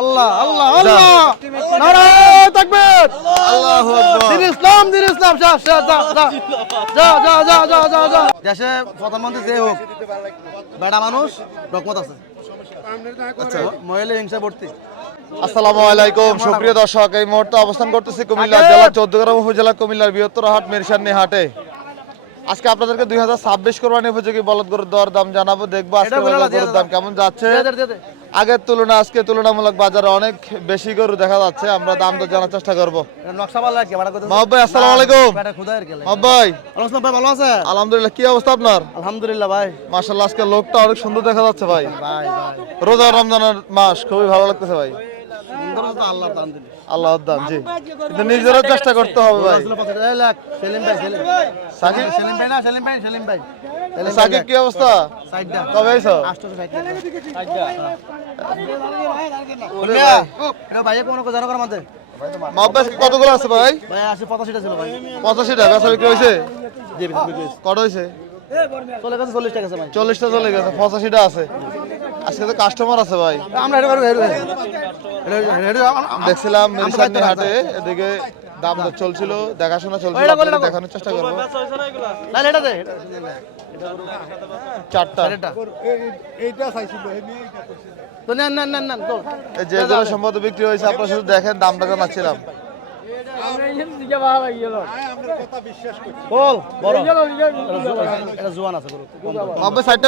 আল্লাহ আল্লাহ আল্লাহ নারায়ে তাকবীর আল্লাহু আকবার দিন ইসলাম যা দেশে প্রধানমন্ত্রী যে হোক বেড়া মানুষ রকমত আছে আচ্ছা মহিলা হিংসা ভর্তি। আসসালামু আলাইকুম সুপ্রিয় দর্শক, এই মুহূর্তে অবস্থান করতেছি কুমিল্লা জেলার 14 গ্রাম উপজেলা কুমিল্লার বৃহত্তর হাট মিরসানি হাটে। আজকে আপনাদেরকে 2026 কোরবানি উপযোগী বলদ গরুর দর দাম জানাবো, দেখবো আজকে গরুর দাম কেমন যাচ্ছে। আগের তুলনায় আজকে তুলনামূলক বাজারে অনেক বেশি গরু দেখা যাচ্ছে, আমরা দাম দর জানার চেষ্টা করবো। মাহবুব ভাই আসসালামু আলাইকুম। মাহবুব ভাই ভালো আছে? আলহামদুলিল্লাহ, কি অবস্থা আপনার? আলহামদুলিল্লাহ ভাই মাশাআল্লাহ, আজকে লোকটা অনেক সুন্দর দেখা যাচ্ছে ভাই। রোজা রমজানের মাস, খুবই ভালো লাগতেছে ভাই। আল্লাহর দান জি, কিন্তু নিজেরও চেষ্টা করতে হবে ভাই। সাকিব কি অবস্থা? কবে আইছো? কতগুলো আছে ভাই? 85টা ছিল ভাই। 85টা বেচা বিক্রি হয়েছে? কত হয়েছে? 40টা চলে গেছে, 85টা আছে। আজকে তো কাস্টমার আছে ভাই। দেখছিলাম মিরসানি হাটে, এদিকে দাম দর চলছিল, দেখাশোনা চলছিল, দেখানোর চেষ্টা করবো। চারটা যেগুলো সম্ভবত বিক্রি হয়েছে আপনারা শুধু দেখেন, দামটা জানাচ্ছিলাম।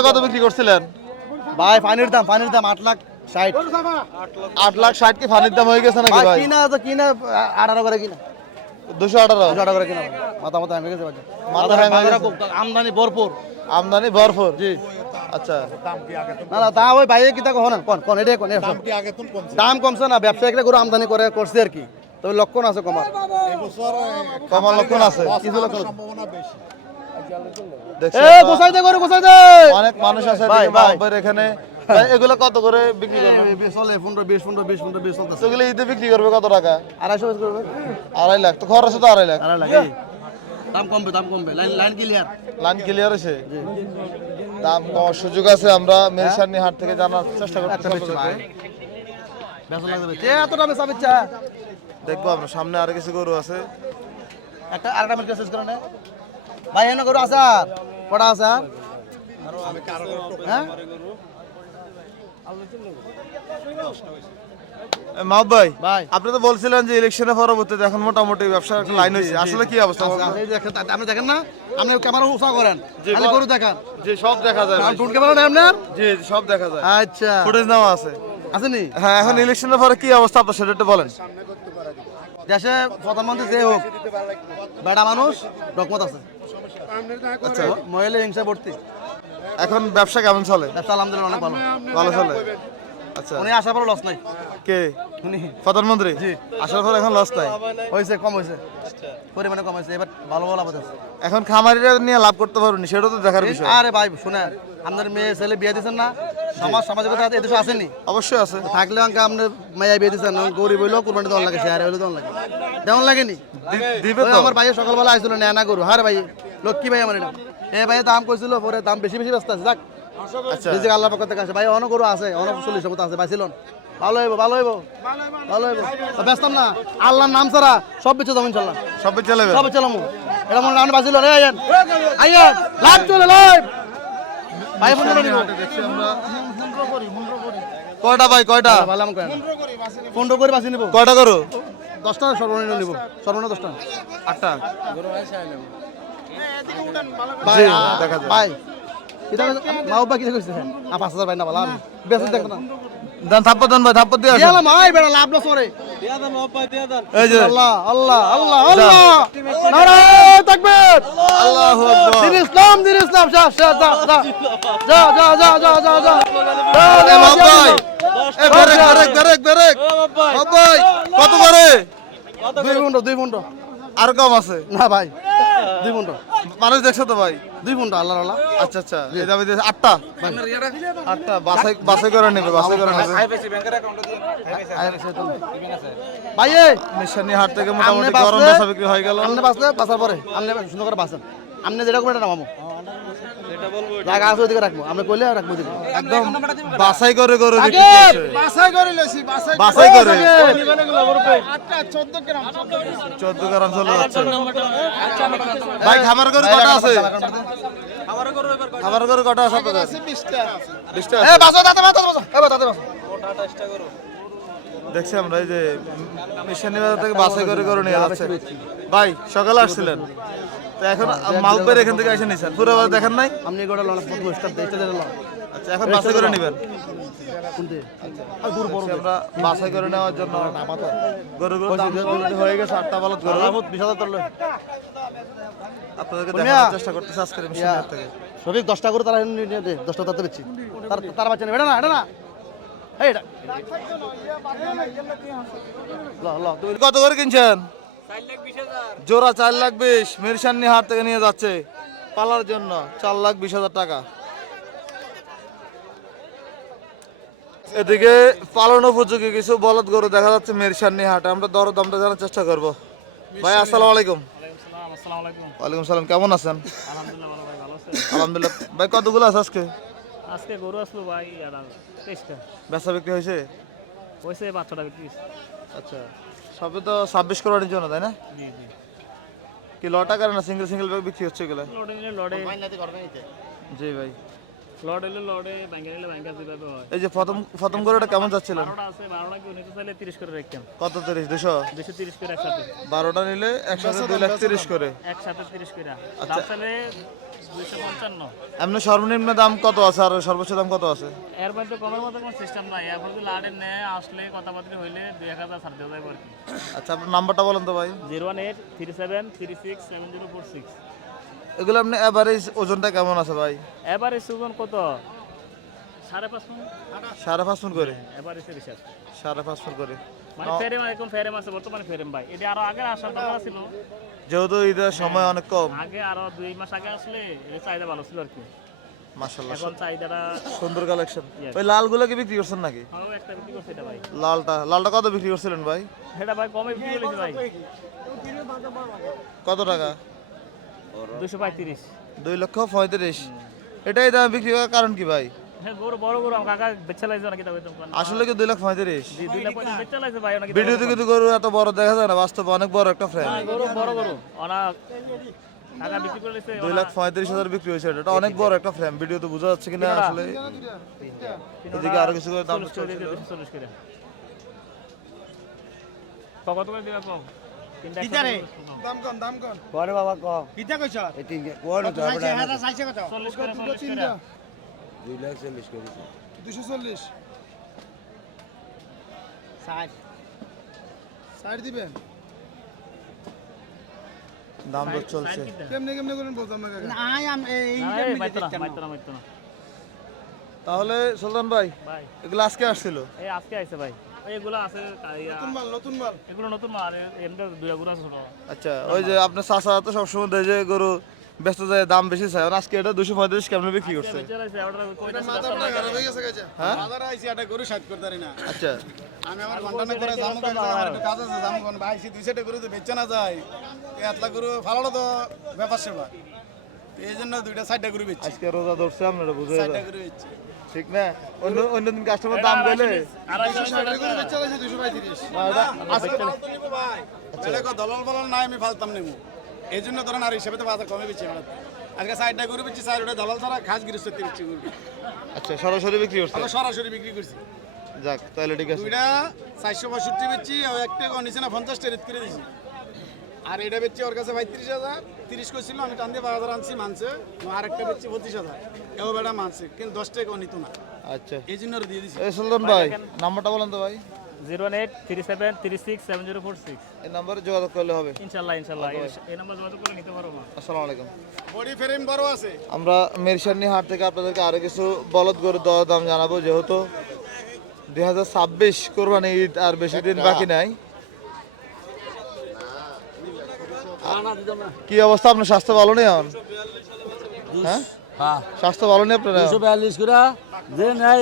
কত বিক্রি করছিলেন ভাই? পানির দাম 8,60,000। 8,60,000 কি পানির দাম হয়ে গেছে নাকি ভাই? কিনা 18 করে কিনা, 218 করে কিনা। মাথা হয়ে গেছে আমদানি ভরপুর, আমদানি ভরপুর জি। আচ্ছা না তা ওই ভাই কিতা কোন এটা কোন দাম কমছে না, ব্যবসায়িকরা গরু আমদানি করে করছে আর কি, তবে লক্ষণ আছে কমার লক্ষণ আছে, কিছু লক্ষণ অনেক মানুষ আছে এখানে। এগুলো কত করে বিক্রি করবে? চলে 15-20 চলতেছে। এগুলো ঈদে বিক্রি করবে কত টাকা? 250 করবে। 2.5 লাখ তো খরচ, তো 2.5 লাখ। দাম কমবে লাইন ক্লিয়ার। লাইন ক্লিয়ার হয়েছে, দাম কমার সুযোগ আছে। আমরা মিরসানি হাট থেকে জানার চেষ্টা করতে দেখবো। আমরা সামনে আর কিছু গরু আছে, আরেকটা মিনিট শেষ করে নেয় ভাই। এনে গরু আছে কটা আছে? হ্যাঁ মাহবুব ভাই, আপনি তো বলছিলেন যে ইলেকশনের পরবর্তীতে এখন মোটামুটি ব্যবসার লাইন হয়েছে, আসলে কি অবস্থা? আপনি দেখেন না, আপনি ক্যামেরা উৎসাহ করেন, গরু দেখান। জি সব দেখা যায়, জি সব দেখা যায়। আচ্ছা ফুটেজ নেওয়া আছে আসেনি? হ্যাঁ, এখন ইলেকশনের পরে কি অবস্থা আপনার সেটা একটু বলেন। দেশে প্রধানমন্ত্রী যে হোক বেড়া মানুষ রকমত আছে। আচ্ছা মহিলা হিংসা ভর্তি। এখন ব্যবসা কেমন চলে? ব্যবসা আলহামদুলিল্লাহ অনেক ভালো চলে। আচ্ছা উনি আসার পর লস নাই। কে? উনি প্রধানমন্ত্রী জি আসার পর এখন লস নাই হয়েছে, কম হয়েছে, পরিমাণে কম হয়েছে। এবার ভালো লাভ আছে। এখন খামারিরা নিয়ে লাভ করতে পারবেনি, সেটা তো দেখার বিষয়। আরে ভাই শুনেন, আপনার মেয়ে ছেলে বিয়ে দিচ্ছেন না, সামাজিকতা এদেশে আসেনি? অবশ্যই আছে। থাকলে আপনার মেয়ে বিয়ে দিচ্ছেন, গরিব হইলেও কোরবানি দেওয়ার লাগে, শেয়ার হইলেও দেওয়ার লাগে, তেমন লাগেনি? দিবে তো। আমার ভাইয়ের সকালবেলা আসছিল নেনা গরু, হারে ভাই লক্ষ্মী ভাই আমার এটা, এ ভাই দাম কইছিল, পরে দাম বেশি ব্যস্ত আছে। যাক আচ্ছা আল্লাহ পক্ষ থেকে আসে ভাই, অনেক গরু আছে, অনেক 40 মতো আছে, পাইছিল ভালো হইব ব্যস্তাম না। আল্লাহর নাম ছাড়া সব বেঁচে যাবো ইনশাল্লাহ, সব চলেবে, সব চালাম। এটা মনে রাউন্ড বাজিল রে, আইয়েন লাইভ চলে লাইভ ভাই। ফোন করে দেখছি আমরা কয়টা ভাই, কয়টা ভালো আম করেন, ফোন করে বাজি নিব। কয়টা করো? 10টা সর্বনিম্ন নিব, সর্বনিম্ন 10টা। 8টা ভাই দেখা যায় ভাই। এটা মাওবা কি কইছে? 5000 ভাই না বলা বেশি দেখ না। দান থাপ্পড় দেন ভাই, থাপ্পড় দিয়ে আসেন। দিলাম ভাই, বেটা লাভ লস করে। দিয়া দেন মাওবা ভাই, দিয়া দেন। এই যে আল্লাহ আল্লাহ আল্লাহ আল্লাহ নারায়ে তাকবীর আল্লাহু আকবার। দিন ইসলাম যা এ মাহবুব ভাই, এ ব্রেক মাহবুব ভাই, কত করে? 2 পন্ড আর কম আছে না ভাই, 2 পন্ড মানুষ দেখছো তো ভাই? 2 পন্ড আল্লাহ আল্লাহ। আচ্ছা আচ্ছা, এই দামে 8টা 8টা বাছাই করে নেবে, বাছাই করে নেবে। ভাই মিরসানি হাট থেকে মোটামুটি গরম বেচা বিক্রি হয়ে গেল। আপনি বাসলে বাসার পরে আপনি সুন্দর করে বাসেন, আপনি যেটা করবেন এটা নামাবো। জায়গা আছে ওইদিকে রাখবো, আমরা কইলে রাখবো ওইদিকে। একদম বাছাই করে গরু বিক্রি করছে। বাছাই করে লইছি, বাছাই করে 14 গ্রাম 14 গ্রাম চলে যাচ্ছে। ভাই খামার গরু কটা আছে? খামার গরু কটা আছে আপনাদের? 20টা 20টা এ বাসো দাঁতে বাসো বাসো, এ দাঁতে বাসো। দেখছি আমরা এই যে মিশন বাজার থেকে বাছাই করে গরু নিয়ে যাচ্ছে। ভাই সকালে আসছিলেন, তো এখন মাউবের এখান থেকে এসে নিছেন, পুরো বাজার দেখেন নাই? আপনি গোটা লড়া প্রথম স্টার দেশটা দিলাম। আচ্ছা এখন বাছাই করে নেবেন। কোনতে? আর দূর বড় আমরা বাছাই করে নেওয়ার জন্য গরুগুলো দাম অলরেডি হয়ে গেছে 8টা বলদ গরু। আলামত 20,000 তোলে। আপনাদেরকে দেখানোর চেষ্টা করতেছি আজকের মিশন থেকে। সবিক 10টা করে তারা নিয়ে দে, 10টা তাতে বেচছি। তার বাচ্চা নেবে, এটা না, এটা না। এই এটা। ল ল তুমি কত করে কিনছেন? জোড়া 4,20,000 মিরসান্নি হাট থেকে নিয়ে যাচ্ছে পালার জন্য 4,20,000 টাকা। এদিকে পালন উপযোগী কিছু বলদ গরু দেখা যাচ্ছে মিরসান্নি হাটে, আমরা দর দামটা জানার চেষ্টা করব। ভাই আসসালামু আলাইকুম। ওয়ালাইকুম সালাম, কেমন আছেন? আলহামদুলিল্লাহ। ভাই কতগুলো আছে আজকে? আজকে গরু আসলো ভাই আর 23টা বেচা বিক্রি হয়েছে? হয়েছে 500 বিক্রি। আচ্ছা, সবে তো 26 কোরবানির জন্য তাই না? জি জি কি লটা করে না সিঙ্গেল সিঙ্গেল ভাবে বিক্রি হচ্ছে এগুলো? লড়ে নিলে লড়ে, জি ভাই। লড়ে নিলে লড়ে, ব্যাংকে নিলে ব্যাংকে যেভাবে হয়। এই যে প্রথম গরুটা কেমন যাচ্ছিলেন? 12টা আছে, 12টা কি নিতে চাইলে 30 করে রাখতাম। কত 30? 200? 230 করে একসাথে, 12টা নিলে একসাথে 2,30,000 করে। একসাথে 30 করে। আচ্ছা। দাম চাইলে 255। এমনি সর্বনিম্ন দাম কত আছে আর সর্বোচ্চ দাম কত আছে? এর মধ্যে কমের মতো কোনো সিস্টেম নাই। এখন যদি লাড়ে নেয় আসলে কথাবার্তা হইলে 2,000 ছাড় দেওয়া যাবে আর কি। আচ্ছা আপনার নাম্বারটা বলেন তো ভাই। 01837367046। এগুলো আপনি এভারেজ ওজনটা কেমন আছে ভাই? এবারে সুজন কত? 5.5 মণ। 5.5 মণ করে? এবারে সে রিসার্চ 5.5 মণ করে। মানে ফেরেম, এখন ফেরেম আছে বর্তমানে ফেরেম ভাই। এটা আরো আগে আসার দরকার ছিল, যেহেতু ঈদের সময় অনেক কম। আগে আরো 2 মাস আগে আসলে এর চাহিদা ভালো ছিল আর কি। মাশাআল্লাহ এখন চাহিদাটা সুন্দর কালেকশন। Yes. ওই লালগুলো কি বিক্রি করছেন নাকি? আরো একটা বিক্রি করছে এটা ভাই। লালটা কত বিক্রি করছিলেন ভাই? এটা ভাই কমে বিক্রি করেছে ভাই, কত টাকা? 235। 2,35,000। এটাই দাম বিক্রি করার কারণ কি ভাই? হ্যাঁ গরু বড় গরু আমার কাকা বেচা লাইছে নাকি তা কইতাম। আসলে কি 2,35,000? জি 2.5 বেচা লাইছে ভাই নাকি। ভিডিওতে কিন্তু গরু এত বড় দেখা যায় না, বাস্তবে অনেক বড় একটা ফ্রেম। গরু বড় গরু ওনা কাকা বিক্রি করে লাইছে 2,35,000 বিক্রি হয়েছে। এটা অনেক বড় একটা ফ্রেম, ভিডিওতে বোঝা যাচ্ছে কিনা আসলে। এদিকে আরো কিছু করে দাম 240 করে। কত করে দিবা কম? তিনটা দাম কোন করে বাবা ক কিটা কইছ? এটি কোন তো চাইছে হাজার চাইছে কত? 40 করে, 40 করে। 2,40,000 করে 240 60 60 দিবেন। দাম দর চলছে। কেমনে করেন বলতাম না কাকা। মাইতো না তাহলে সুলতান ভাই ভাই। এগুলো আজকে আসছিল? এই আজকে আইছে ভাই। এগুলো আছে নতুন মাল এগুলো নতুন মাল, এমনি দুই গরু আছে ছোট। আচ্ছা, ওই যে আপনার চাচা তো সবসময় দেয় যে গরু ব্যস্ত যায় দাম বেশি চায়, আর আজকে এটা 235 কেমনে বিক্রি করছে? বেচা লাইছে ওটা কইটা মাথা খারাপ হয়ে গেছে কাজা। হ্যাঁ? বাজারে আইছি এটা গরু সাইড করতে পারি না। আচ্ছা আমি আমার ঘন্টা করে জামু করে আমার একটু কাজ আছে, জামু কোন ভাই 200 গরু তো বেচে না যায়। এই এতলা গরু ফালানো তো ব্যাপার সেবা। এই জন্য দুইটা 60টা গরু বেচছি। আজকে রোজা ধরছে আপনারা বুঝে 60টা গরু বেচছি। ঠিক না? অন্য দিন কাস্টমার দাম গেলে 260 গরু বেচে লাইছে 235। আজকে ভাই এটা কো দলাল বলাল নাই, আমি ফালতাম নেবো। এই জন্য ধরেন আর হিসাবে তো বাজার কমে বেচছি আমরা। আজকে 60টা গরু বেচছি, 60টা দলাল ছাড়া খাস গিরস্ত 30টি গরু। আচ্ছা সরাসরি বিক্রি করছে? আমরা সরাসরি বিক্রি করছি। যাক তাহলে ঠিক আছে। দুইটা 462 বেচছি, আর একটা নিচে না 50 টা রেট করে দিছি। আর এটা বেচছি ওর কাছে 35,000, 30 কইছিল, আমি টান দিয়ে 12,000 আনছি, মানছে। আর একটা বেচছি 25,000, এও বেটা মানছে, কিন্তু 10 টাকা নিত না। আচ্ছা এই জন্য ওর দিয়ে দিছি। এই সুলতান ভাই নাম্বারটা বলেন তো ভাই। 01837367046। এই নম্বরে যোগাযোগ করলে হবে। ইনশাআল্লাহ এই নাম্বার যোগাযোগ করে নিতে পারবো না। আসসালামু আলাইকুম। বডি ফ্রেম বড় আছে। আমরা মিরসানি হাট থেকে আপনাদেরকে আরো কিছু বলদ গরুর দর দাম জানাবো, যেহেতু 2026 কোরবানি ঈদ আর বেশি দিন বাকি নাই। কি অবস্থা? আপনার স্বাস্থ্য ভালো নেই এখন? হ্যাঁ স্বাস্থ্য ভালো নেই আপনার? 242 করে যে নেয়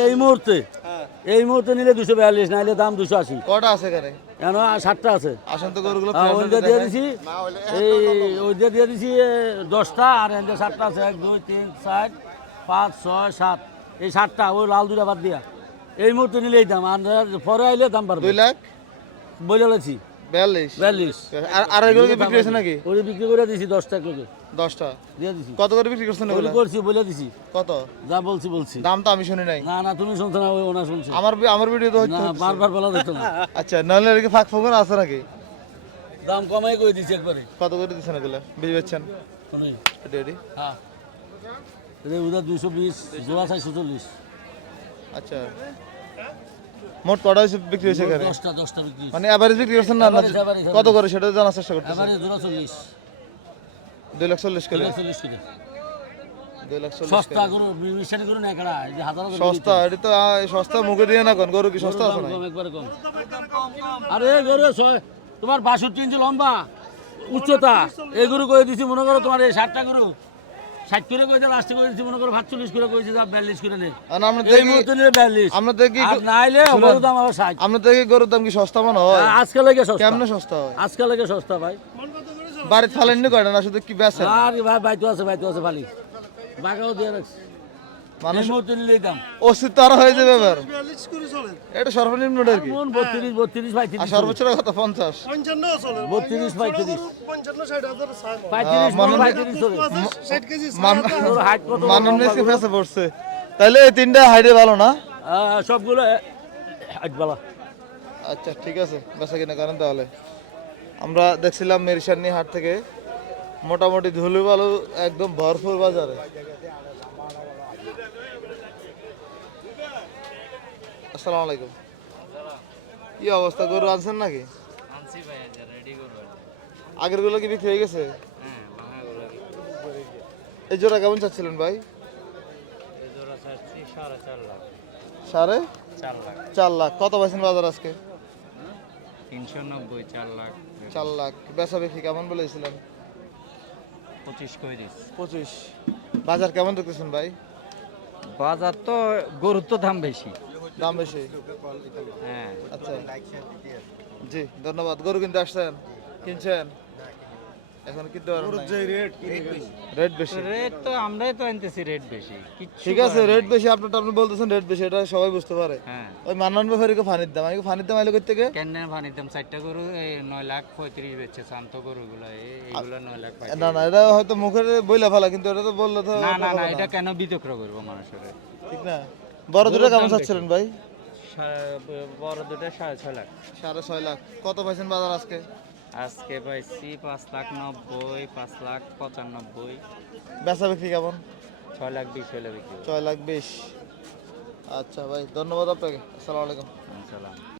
এই মুহূর্তে নিলে 242, নাইলে দাম 280। কটা আছে এখানে? কেন 7টা আছে। আসেন তো গরুগুলো ওইটা দিয়ে দিছি, ওইটা দিয়ে দিছি 10টা, আর এখানে 7টা আছে। 1 2 3 4 5, 6, 7 এই 7টা ওই লাল দুটা বাদ দিয়া এই মুহূর্তে নিলেই দাম আর পরে আইলে দাম বাড়বে 2 লাখ বলে বলেছি 42 42 আর এগুলো কি বিক্রি হয়েছে নাকি ওই বিক্রি করে দিছি 10 টাকা করে 10টা দিয়ে দিছি কত করে বিক্রি করছেন ওই এগুলো করছি বলে দিছি কত যা বলছি দাম তো আমি শুনি নাই না না তুমি শুনছো না ওই ওনা শুনছে আমার ভিডিও তো না হচ্ছে বারবার বলা যেত না আচ্ছা নাহলে এর কি ফাঁক ফোকর আছে নাকি দাম কমাই করে দিছি একবারে কত করে দিচ্ছেন এগুলো বেশি বেচছেন শোনাই রেডি হ্যাঁ রে উদা 220 জোড়া 440 আচ্ছা মোট কটা হয়েছে বিক্রি হয়েছে এখানে 10টা বিক্রি মানে এভারেজ বিক্রি করছেন না Average, average, কত করে সেটা জানার চেষ্টা করতেছেন এবারে জোড়া 40 240 করে 40 করে 240 সস্তা গরু মিশানি গরু না কাড়া এই যে হাজার সস্তা এটা তো সস্তা মুখে দিয়ে না কোন গরু কি সস্তা আছে না কম একবারে কম আরে গরু তোমার 62 ইঞ্চি লম্বা উচ্চতা এই গরু কই দিছি মনে করো তোমার এই 60টা গরু 60 করে কইতে লাস্টে কই দিছি মনে করো 45 করে কইছি যা 42 করে নে আর আমরা এই মুহূর্তে নিয়ে 42 আমরা দেখি আর নাইলে গরুর দাম আবার 60 আমরা দেখি গরুর দাম কি সস্তা মনে হয় আজকে লাগে সস্তা কেমনে সস্তা হয় আজকে লাগে সস্তা ভাই বাড়িতে ফালেননি কয়টা না শুধু কি বেচেন আর ভাই বাইতো আছে ভালি বাগাও দিয়ে রাখছি মানুষ এই মুহূর্তে নিলেই দাম অস্তিত্ব আর হয়ে যাবে এবার এটা সর্বনিম্ন আর কি মন 32 35 আর সর্বোচ্চ কত 50 32 35 মানুষ- 35 চলে তোর হাইট কত মানন নিয়ে ফেসে পড়ছে তাহলে এই তিনটা হাইডে ভালো না সবগুলো হাইট বালা আচ্ছা ঠিক আছে বেচা কিনা করেন তাহলে আমরা দেখছিলাম মেরিশানি হাট থেকে মোটামুটি ধুলু বালু একদম ভরপুর বাজারে আসসালামু আলাইকুম কি অবস্থা গরু আনছেন নাকি আনছি ভাই রেডি করবো আগের গুলো কি বিক্রি হয়ে গেছে হ্যাঁ ভাঙা গুলো এই জোড়া কেমন চাচ্ছিলেন ভাই এই জোড়া ছাড়ছি 4.5 লাখ সাড়ে 4 লাখ 4 লাখ কত পাইছেন বাজার আজকে 390 4 লাখ 4 লাখ বেচা বিক্রি কেমন বলেছিলেন 25 কই দিস 25 বাজার কেমন দেখতেছেন ভাই বাজার তো গরুর তো দাম বেশি দাম বেশি হ্যাঁ আচ্ছা জি ধন্যবাদ গরু কিনতে আসছেন কিনছেন এখন কিনতে পারেন রেট বেশি রেট তো আমরাই তো আনতেছি রেট বেশি ঠিক আছে রেট বেশি আপনারটা আপনি বলতেছেন রেট বেশি এটা সবাই বুঝতে পারে হ্যাঁ ওই মান্নান ব্যাপারীকে ফানির দাম আমি ফানির দাম আইলো থেকে কেন পানি দাম 4টা গরু এই 9 লাখ 35 বেচছে শান্ত গরুগুলো এইগুলো 9 লাখ পাই না না এটা হয়তো মুখের বইলা ফেলা কিন্তু এটা তো বললে তো না না হবে না না। এটা কেন বিতক্র করবো মানুষের ঠিক না বড় দুটো কেমন চাচ্ছিলেন ভাই বড় দুটো 6.5 লাখ 6.5 লাখ কত পাইছেন বাজার আজকে আজকে পাইছি 5 লাখ 90 5 লাখ 95 বেচা বিক্রি কেমন 6 লাখ 20 হলে বিক্রি 6 লাখ 20 আচ্ছা ভাই ধন্যবাদ আপনাকে আসসালামু আলাইকুম সালাম